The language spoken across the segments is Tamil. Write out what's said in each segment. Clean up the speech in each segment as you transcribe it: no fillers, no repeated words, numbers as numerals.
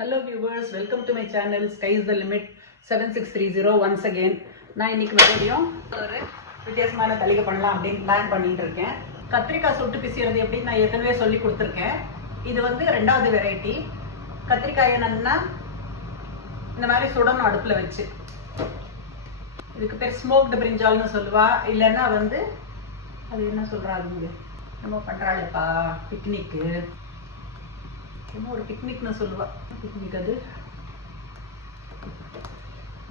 Hello viewers, welcome to my channel Sky is the Limit 7630 once again. நான் இன்னைக்கு மறுபடியும் ஒரு வித்தியாசமான தலிகை பண்ணலாம் அப்படின்னு பிளான் பண்ணிட்டு இருக்கேன். கத்திரிக்காய் சுட்டு பிசிறது எப்படி நான் ஏற்கனவே சொல்லி கொடுத்துருக்கேன். இது வந்து ரெண்டாவது வெரைட்டி. கத்திரிக்காயை நல்லா இந்த மாதிரி சுடணும் அடுப்பில் வச்சு. இதுக்கு பேர் ஸ்மோக்டு பிரிஞ்சால்னு சொல்லுவா. இல்லைன்னா வந்து அது என்ன சொல்கிறாங்க நம்ம பண்ணுறாளுப்பா பிக்னிக்கு என்ன ஒரு பிக்னிக்னு சொல்லுவா. பிக்னிக் அது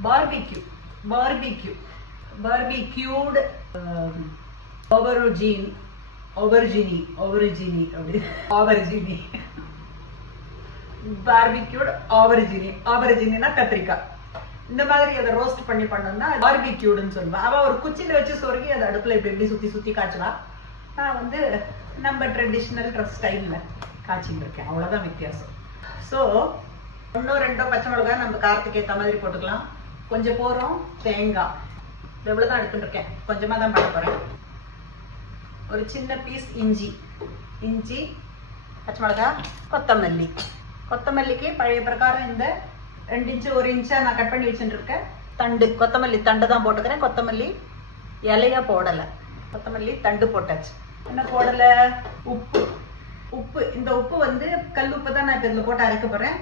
பார்பிக்யூடு ஆவர்ஜினி அப்படி பார்பிக்யூடு ஆவர்ஜினா கத்திரிக்காய். இந்த மாதிரி அதை ரோஸ்ட் பண்ணி பண்ணோம்னா பார்பிக்யூடுன்னு சொல்லுவேன். அவள் ஒரு குச்சியில் வச்சு சொருகி அதை அடுப்பில் இப்படி இப்படி சுற்றி சுற்றி காய்ச்சலாம். நான் வந்து நம்ம ட்ரெடிஷ்னல் ஸ்டைலில் காய்ச்சின்னு இருக்கேன். அவ்வளோதான் வித்தியாசம். ஸோ ஒன்றோ ரெண்டோ பச்சை மிளகாய் நம்ம காரத்துக்கு ஏற்ற மாதிரி போட்டுக்கலாம். கொஞ்சம் போகிறோம் தேங்காய் எவ்வளோ தான் எடுத்துட்டுருக்கேன். கொஞ்சமாக தான் பண்ண போகிறேன். ஒரு சின்ன பீஸ் இஞ்சி பச்சை மிளகாய் கொத்தமல்லிக்கு பழைய பிரகாரம் இந்த 2 இன்ச்சு 1 இன்ச்சாக நான் கட் பண்ணி வச்சுட்டுருக்கேன். கொத்தமல்லி தண்டு தான் போட்டுக்கிறேன். கொத்தமல்லி இலையாக போடலை. கொத்தமல்லி தண்டு போட்டாச்சு. என்ன போடலை? உப்பு இந்த உப்பு வந்து கல் உப்பு தான் நான் இப்போ இதில் போட்டு அரைக்க போகிறேன்.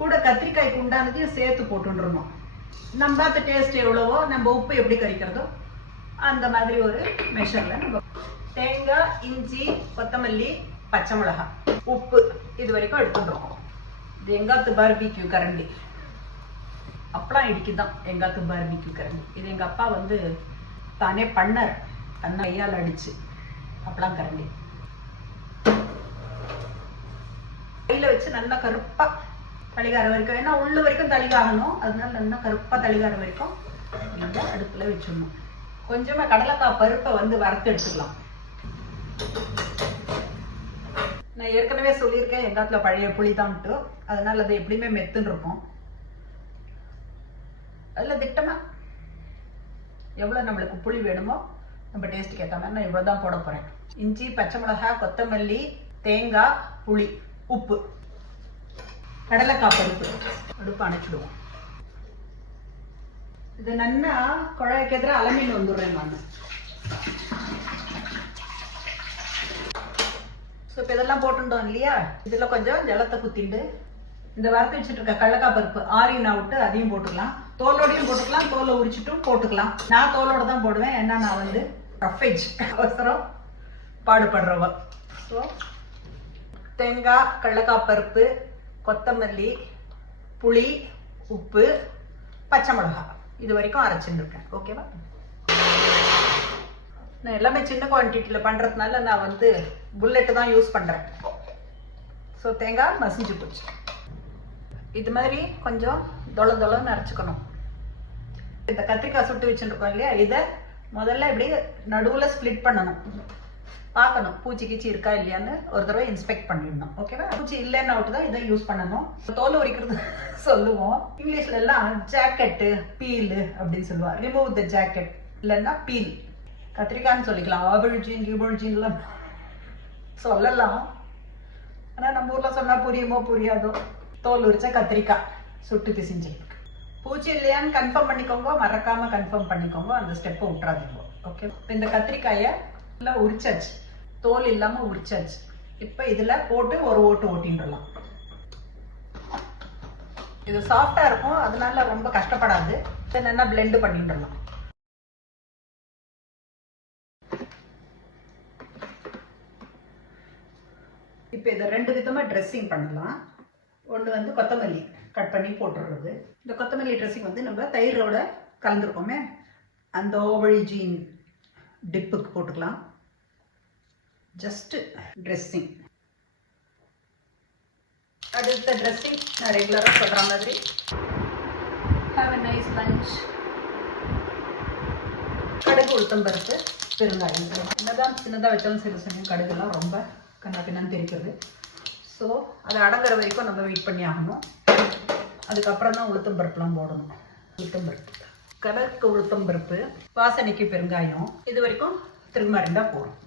கூட கத்திரிக்காய்க்கு உண்டானதையும் சேர்த்து போட்டுருணும். நம்ம அந்த டேஸ்ட் எவ்வளவோ நம்ம உப்பு எப்படி கறிக்கிறதோ அந்த மாதிரி ஒரு மெஷரில் நம்ம தேங்காய் இஞ்சி கொத்தமல்லி பச்சை மிளகாய் உப்பு இது வரைக்கும் எடுத்துடுறோம். இது எங்காத்து பார்பிக்யூ கரண்டி. அப்பெல்லாம் இடிக்குதான் எங்காத்து பார்பிக்யூ கரண்டி. இது எங்கள் அப்பா வந்து தானே பண்ணார். தன்னை கையால் அடிச்சு அப்பெல்லாம் கரண்டி கையில் வச்சு நல்லா கருப்பாக தளிகார வரைக்கும். ஏன்னா உள்ள வரைக்கும் தளிகாகணும். அதனால நல்லா கருப்பாக தளிகார வரைக்கும் இந்த அடுப்பில் வச்சிடணும். கொஞ்சமாக கடலைக்காய் பருப்பை வந்து வறுத்து எடுத்துக்கலாம். நான் ஏற்கனவே சொல்லியிருக்கேன் எங்காத்துல பழைய புளி தான்ட்டு. அதனால அது எப்படியுமே மெத்துன்னு இருக்கும். அதில் திட்டமாக எவ்வளோ நம்மளுக்கு புளி வேணுமோ நம்ம டேஸ்ட்டுக்கு ஏற்ற மாதிரி நான் இவ்வளோ தான் போட போகிறேன். இஞ்சி பச்சை மிளகாய் கொத்தமல்லி தேங்காய் புளி உப்பு கடலைக்காய் பருப்பு அடுப்பு அணைச்சிடுவோம். இது நல்லா குழாய்க்கு எதிராக அலமீன் வந்துடுறேன் நான். ஸோ இப்போ இதெல்லாம் போட்டுட்டோம் இல்லையா? இதில் கொஞ்சம் ஜலத்தை குத்திண்டு இந்த வறுத்து வச்சுட்டு இருக்க கடலைக்காய் பருப்பு ஆறினா விட்டு அதையும் போட்டுக்கலாம். தோலோடையும் போட்டுக்கலாம். தோலை உரிச்சிட்டும் போட்டுக்கலாம். நான் தோலோட தான் போடுவேன். ஏன்னா நான் வந்து ரஃபேஜ் அவசரம் பாடுபடுறவ. ஸோ தேங்காய் கடலைக்காய் பருப்பு கொத்தமல்லி புளி உப்பு பச்சை மிளகாய் இது வரைக்கும் அரைச்சிருக்கேன். ஓகேவா? நான் எல்லாமே சின்ன குவான்டிட்டியில் பண்ணுறதுனால நான் வந்து புல்லெட்டு தான் யூஸ் பண்ணுறேன். ஸோ தேங்காய் மசிஞ்சு போச்சு. இது மாதிரி கொஞ்சம் தொலைன்னு அரைச்சிக்கணும். இந்த கத்திரிக்காய் சுட்டு வச்சுருக்கோம் இல்லையா? இதை முதல்ல இப்படி நடுவில் ஸ்ப்ளிட் பண்ணணும். பார்க்கணும் பூச்சி கீச்சி இருக்கா இல்லையான்னு ஒரு தடவை இன்ஸ்பெக்ட் பண்ணிடணும். ஓகேவா? பூச்சி இல்லைன்னா விட்டு தான் இதை யூஸ் பண்ணணும். தோல் உரிக்கிறது சொல்லுவோம். இங்கிலீஷ்ல எல்லாம் ஜாக்கெட்டு பீலு அப்படின்னு சொல்லுவாங்க. ரிமூவ் த ஜாக்கெட் இல்லைன்னா பீல். கத்திரிக்காய்ன்னு சொல்லிக்கலாம். ஆபிள்ஜின்லாம் சொல்லலாம். ஆனால் நம்ம ஊரில் சொன்னால் புரியுமோ புரியாதோ. தோல் உரிச்சா கத்திரிக்காய் சுட்டு பிசிஞ்சு பூச்சி இல்லையான்னு கன்ஃபார்ம் பண்ணிக்கோங்க. மறக்காம கன்ஃபார்ம் பண்ணிக்கோங்க. அந்த ஸ்டெப்பை விட்டுறாதீங்க. ஓகே? இந்த கத்திரிக்காயை எல்லாம் உரிச்சாச்சு. தோல் இல்லாம உரிச்சாச்சு. இப்ப இதுல போட்டு ஒரு ஓட்டு ஓட்டிடலாம். இது சாஃப்டா இருக்கும். அதனால ரொம்ப கஷ்டப்படாது. நல்லா பிளெண்ட் பண்ணிடலாம். இப்ப இதை 2 விதமா ட்ரெஸ்ஸிங் பண்ணலாம். ஒன்று வந்து கொத்தமல்லி கட் பண்ணி போட்டுடுறது. இந்த கொத்தமல்லி ட்ரெஸ்ஸிங் வந்து நம்ம தயிரோட கலந்துருக்கோமே அந்த ஓவல்ஜின் டிப்புக்கு போட்டுக்கலாம். Just dressing. அடுத்த ட்ரெஸ்ஸிங் நான் ரெகுலராக சொல்கிற மாதிரி ஹாவ் எ நைஸ் லஞ்ச். கடுகு உளுத்தம்பருப்பு பெருங்காயம். என்னதான் சின்னதாக வச்சாலும் சில சமயம் கடுகுலாம் ரொம்ப கண்ணா பின்னான்னு தெரிக்கிறது. ஸோ அதை அடங்குற வரைக்கும் நம்ம வெயிட் பண்ணி ஆகணும். அதுக்கப்புறம் தான் உளுத்தம்பருப்புலாம் போடணும். உளுத்தம்பருப்பு வாசனைக்கு பெருங்காயம் இது வரைக்கும் திரும்ப ரெண்டாக போடும்.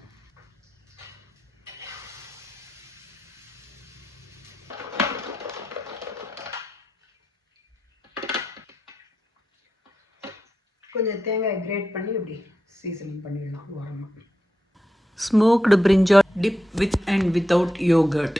கொஞ்சம் தேங்காய் கிரேட் பண்ணி இப்படி சீசனிங் பண்ணிடலாம் ஓரமாக. Smoked brinjal dip with and without yogurt.